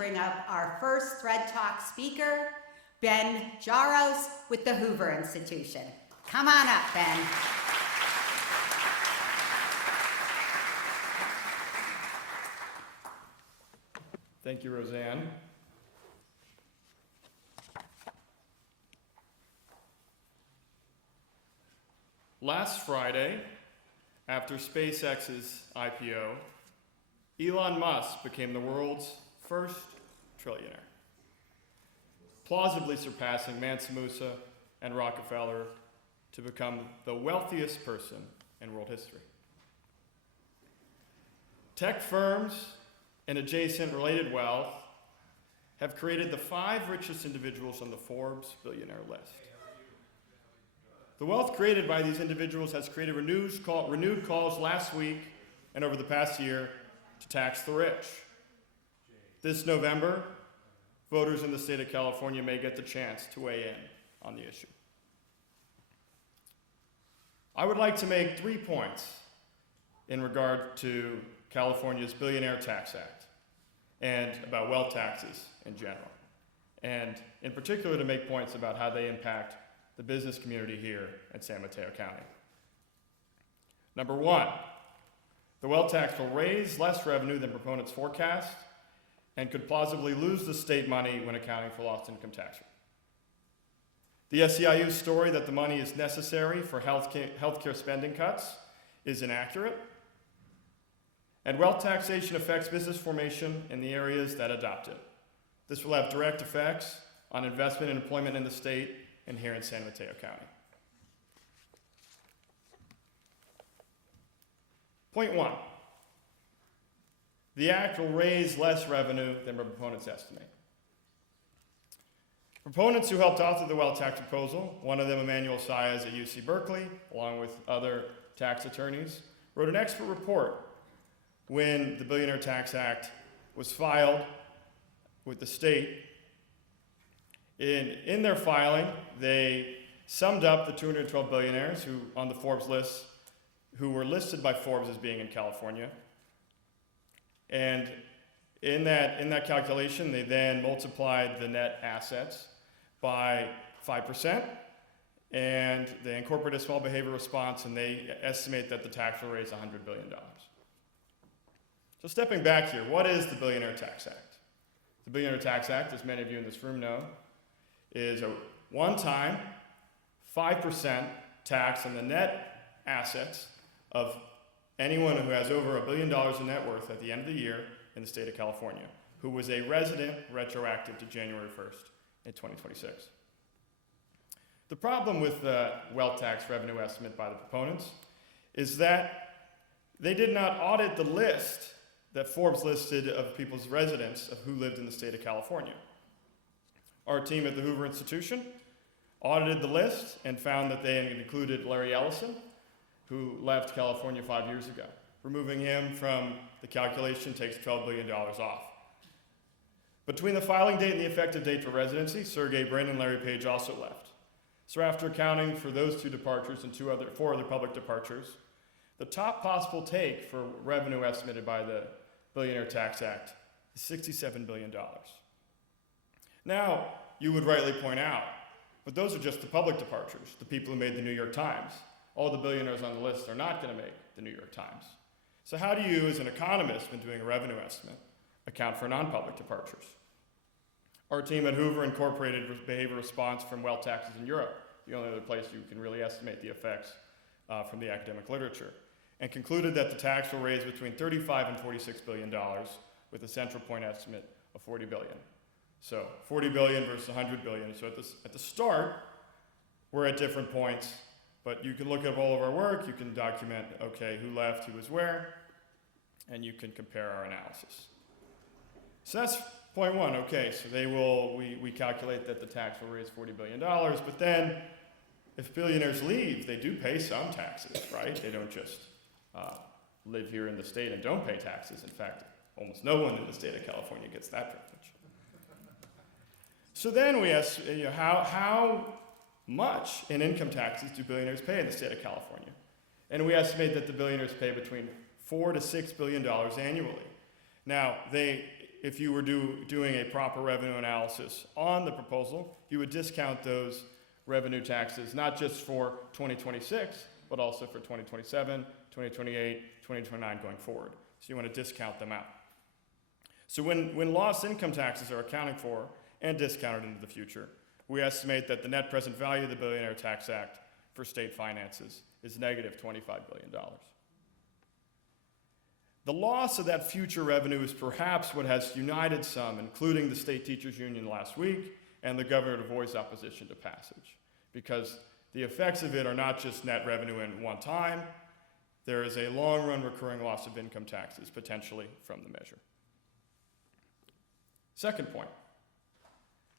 bring up our first THRED Talk speaker, Ben Jaros with the Hoover Institution. Come on up, Ben. Thank you, Roseanne. Last Friday, after SpaceX's IPO, Elon Musk became the world's first trillionaire, plausibly surpassing Mansa Musa and Rockefeller to become the wealthiest person in world history. Tech firms and adjacent related wealth have created the 5 richest individuals on the Forbes billionaire list. The wealth created by these individuals has created renewed calls last week and over the past year to tax the rich. This November, voters in the state of California may get the chance to weigh in on the issue. I would like to make 3 points in regard to California's Billionaire Tax Act and about wealth taxes in general, and in particular to make points about how they impact the business community here in San Mateo County. Number 1, the wealth tax will raise less revenue than proponents forecast and could plausibly lose the state money when accounting for lost income tax rate. The SEIU story that the money is necessary for healthcare spending cuts is inaccurate, and wealth taxation affects business formation in the areas that adopt it. This will have direct effects on investment and employment in the state and here in San Mateo County. Point 1, the act will raise less revenue than proponents estimate. Proponents who helped author the wealth tax proposal, one of them Emmanuel Saez at UC Berkeley, along with other tax attorneys, wrote an expert report when the Billionaire Tax Act was filed with the state. In their filing, they summed up the 212 billionaires who on the Forbes list who were listed by Forbes as being in California. And in that calculation, they then multiplied the net assets by 5%, and they incorporated a small behavior response, and they estimate that the tax will raise $100 billion. So stepping back here, what is the Billionaire Tax Act? The Billionaire Tax Act, as many of you in this room know, is a one-time 5% tax on the net assets of anyone who has over $1 billion in net worth at the end of the year in the state of California, who was a resident retroactive to January 1st in 2026. The problem with the wealth tax revenue estimate by the proponents is that they did not audit the list that Forbes listed of people's residents of who lived in the state of California. Our team at the Hoover Institution audited the list and found that they had included Larry Ellison, who left California 5 years ago. Removing him from the calculation takes $12 billion off. Between the filing date and the effective date for residency, Sergey Brin and Larry Page also left. So after accounting for those 2 departures and 4 other public departures, the top possible take for revenue estimated by the Billionaire Tax Act is $67 billion. Now, you would rightly point out, but those are just the public departures, the people who made the New York Times. All the billionaires on the list are not going to make the New York Times. So how do you, as an economist, when doing a revenue estimate, account for non-public departures? Our team at Hoover incorporated behavior response from wealth taxes in Europe, the only other place you can really estimate the effects from the academic literature, and concluded that the tax will raise between $35 and $46 billion with a central point estimate of $40 billion. So 40 billion versus 100 billion. So at the start, we're at different points, but you can look at all of our work, you can document, okay, who left, who was where, and you can compare our analysis. So that's point 1, okay, so we calculate that the tax will raise $40 billion, but then if billionaires leave, they do pay some taxes, right? They don't just live here in the state and don't pay taxes. In fact, almost no one in the state of California gets that privilege. So then we ask, how much in income taxes do billionaires pay in the state of California? And we estimate that the billionaires pay between $4 to $6 billion annually. Now, if you were doing a proper revenue analysis on the proposal, you would discount those revenue taxes, not just for 2026, but also for 2027, 2028, 2029 going forward. So you want to discount them out. So when lost income taxes are accounted for and discounted into the future, we estimate that the net present value of the Billionaire Tax Act for state finances is negative $25 billion. The loss of that future revenue is perhaps what has united some, including the state teachers union last week and the governor to voice opposition to passage, because the effects of it are not just net revenue in one time. There is a long-run recurring loss of income taxes potentially from the measure. Second point,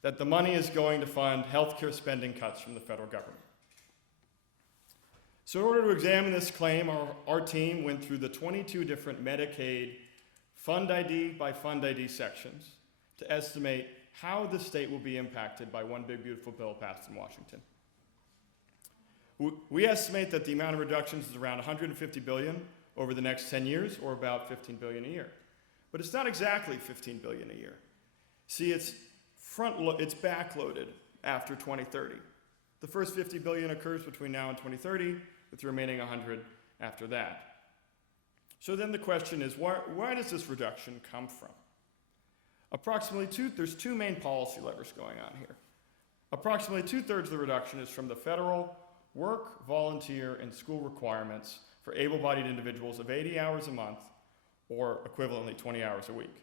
that the money is going to fund healthcare spending cuts from the federal government. So in order to examine this claim, our team went through the 22 different Medicaid fund ID by fund ID sections to estimate how the state will be impacted by one big beautiful bill passed in Washington. We estimate that the amount of reductions is around $150 billion over the next 10 years, or about $15 billion a year. But it's not exactly $15 billion a year. See, it's backloaded after 2030. The first $50 billion occurs between now and 2030, with the remaining 100 after that. So then the question is, why does this reduction come from? There's two main policy levers going on here. Approximately 2/3 of the reduction is from the federal work, volunteer, and school requirements for able-bodied individuals of 80 hours a month, or equivalently 20 hours a week.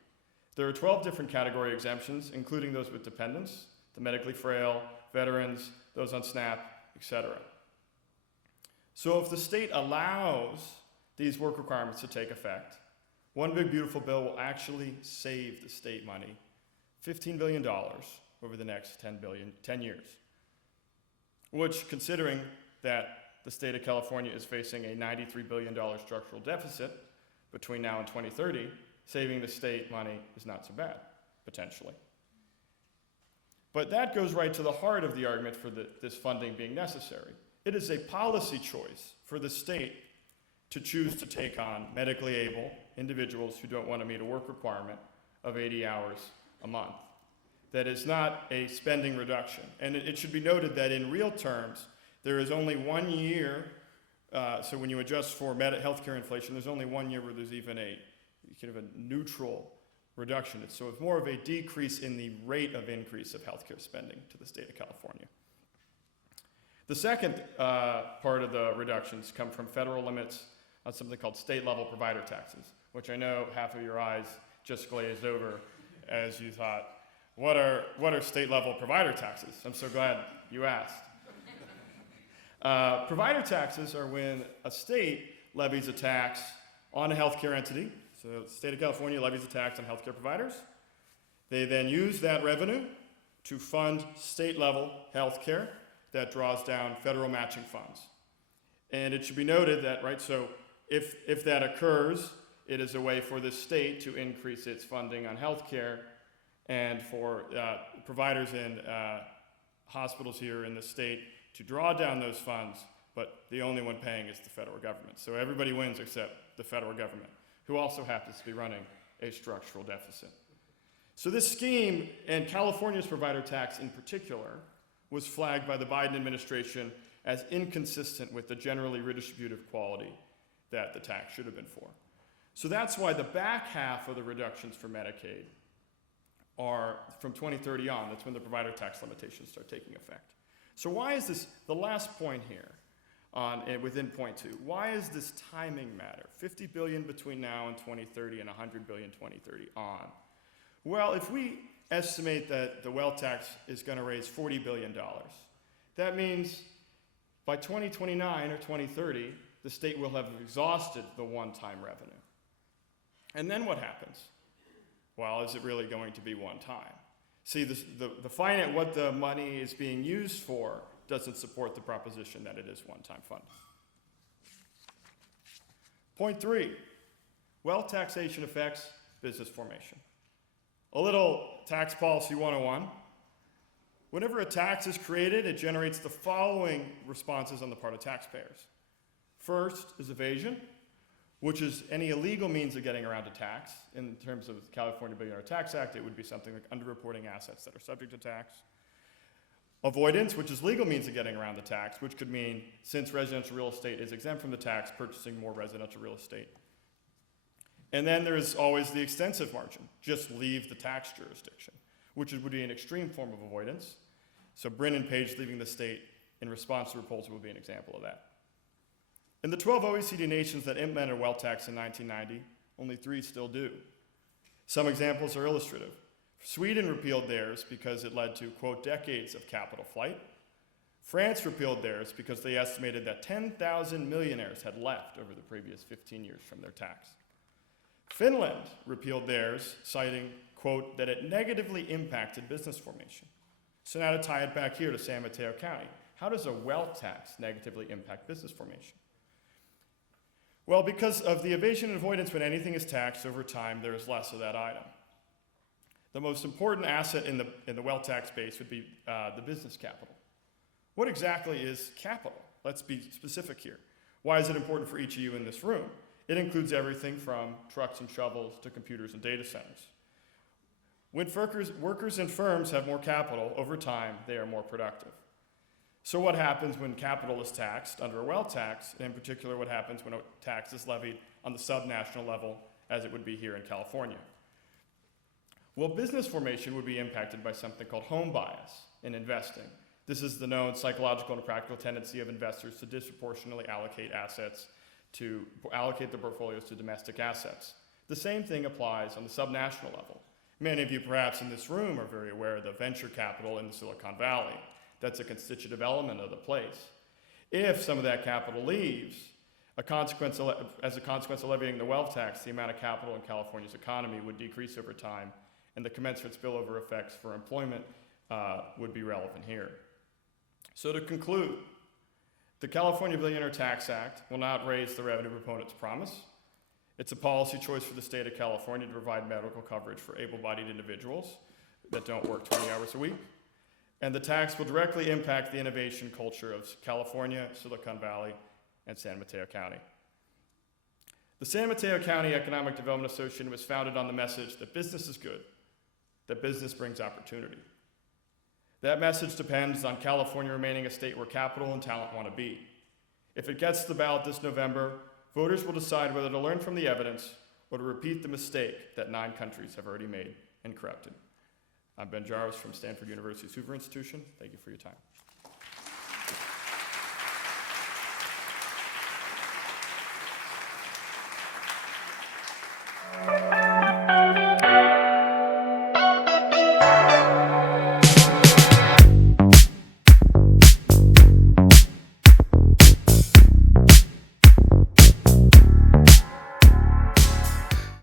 There are 12 different category exemptions, including those with dependents, the medically frail, veterans, those on SNAP, etc. So if the state allows these work requirements to take effect, one big beautiful bill will actually save the state money, $15 billion over the next 10 years. Which, considering that the state of California is facing a $93 billion structural deficit between now and 2030, saving the state money is not so bad, potentially. But that goes right to the heart of the argument for this funding being necessary. It is a policy choice for the state to choose to take on medically able individuals who don't want to meet a work requirement of 80 hours a month. That is not a spending reduction. And it should be noted that in real terms, there is only 1 year, so when you adjust for healthcare inflation, there's only 1 year where there's even a kind of a neutral reduction. So it's more of a decrease in the rate of increase of healthcare spending to the state of California. The second part of the reductions come from federal limits on something called state-level provider taxes, which I know half of your eyes just glazed over as you thought, what are state-level provider taxes? I'm so glad you asked. Provider taxes are when a state levies a tax on a healthcare entity. So the state of California levies a tax on healthcare providers. They then use that revenue to fund state-level healthcare that draws down federal matching funds. And it should be noted that, right, so if that occurs, it is a way for the state to increase its funding on healthcare and for providers in hospitals here in the state to draw down those funds, but the only one paying is the federal government. So everybody wins except the federal government, who also happens to be running a structural deficit. So this scheme, and California's provider tax in particular, was flagged by the Biden administration as inconsistent with the generally redistributive quality that the tax should have been for. So that's why the back half of the reductions for Medicaid are from 2030 on. That's when the provider tax limitations start taking effect. So why is this, the last point here within point 2, why is this timing matter? $50 billion between now and 2030 and $100 billion 2030 on. Well, if we estimate that the wealth tax is going to raise $40 billion, that means by 2029 or 2030, the state will have exhausted the one-time revenue. And then what happens? Well, is it really going to be one time? See, what the money is being used for doesn't support the proposition that it is one-time funding. Point 3, wealth taxation affects business formation. A little tax policy 101. Whenever a tax is created, it generates the following responses on the part of taxpayers. First is evasion. which is any illegal means of getting around a tax. In terms of the California Billionaire Tax Act, it would be something like underreporting assets that are subject to tax. Avoidance, which is legal means of getting around the tax, which could mean, since residential real estate is exempt from the tax, purchasing more residential real estate. And then there's always the extensive margin, just leave the tax jurisdiction, which would be an extreme form of avoidance. So Brin and Page leaving the state in response to proposal would be an example of that. In the 12 OECD nations that implemented a wealth tax in 1990, only 3 still do. Some examples are illustrative. Sweden repealed theirs because it led to, quote, decades of capital flight. France repealed theirs because they estimated that 10,000 millionaires had left over the previous 15 years from their tax. Finland repealed theirs, citing, quote, that it negatively impacted business formation. So now to tie it back here to San Mateo County, how does a wealth tax negatively impact business formation? Well, because of the evasion and avoidance, when anything is taxed over time, there is less of that item. The most important asset in the wealth tax base would be the business capital. What exactly is capital? Let's be specific here. Why is it important for each of you in this room? It includes everything from trucks and shovels to computers and data centers. When workers and firms have more capital, over time, they are more productive. So what happens when capital is taxed under a wealth tax, and in particular what happens when a tax is levied on the subnational level, as it would be here in California? Well, business formation would be impacted by something called home bias in investing. This is the known psychological and practical tendency of investors to disproportionately allocate their portfolios to domestic assets. The same thing applies on the subnational level. Many of you perhaps in this room are very aware of the venture capital in the Silicon Valley. That's a constitutive element of the place. If some of that capital leaves, as a consequence of levying the wealth tax, the amount of capital in California's economy would decrease over time, and the commensurate spillover effects for employment would be relevant here. So to conclude, the California Billionaire Tax Act will not raise the revenue proponents' promise. It's a policy choice for the state of California to provide medical coverage for able-bodied individuals that don't work 20 hours a week. And the tax will directly impact the innovation culture of California, Silicon Valley, and San Mateo County. The San Mateo County Economic Development Association was founded on the message that business is good, that business brings opportunity. That message depends on California remaining a state where capital and talent want to be. If it gets to the ballot this November, voters will decide whether to learn from the evidence or to repeat the mistake that 9 countries have already made and corrected. I'm Ben Jaros from Stanford University's Hoover Institution. Thank you for your time.